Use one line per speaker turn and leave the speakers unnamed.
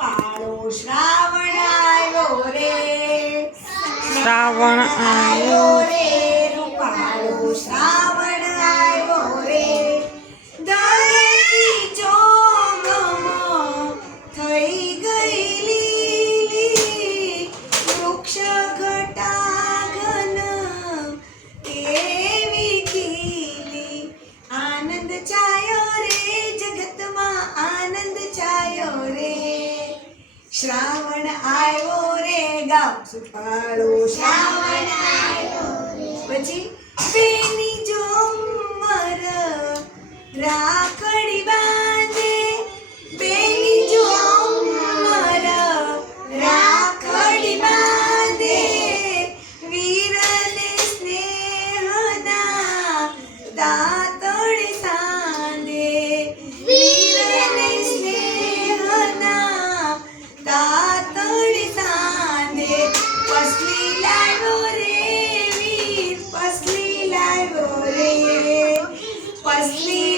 પાળો શ્રાવણ આવ્યો રે. શ્રાવણ આવ્યો રે રૂપાળો શ્રાવણ. શ્રાવણ આવ્યો રે ગાવ સુપાળો શ્રાવણ પછી Sleep.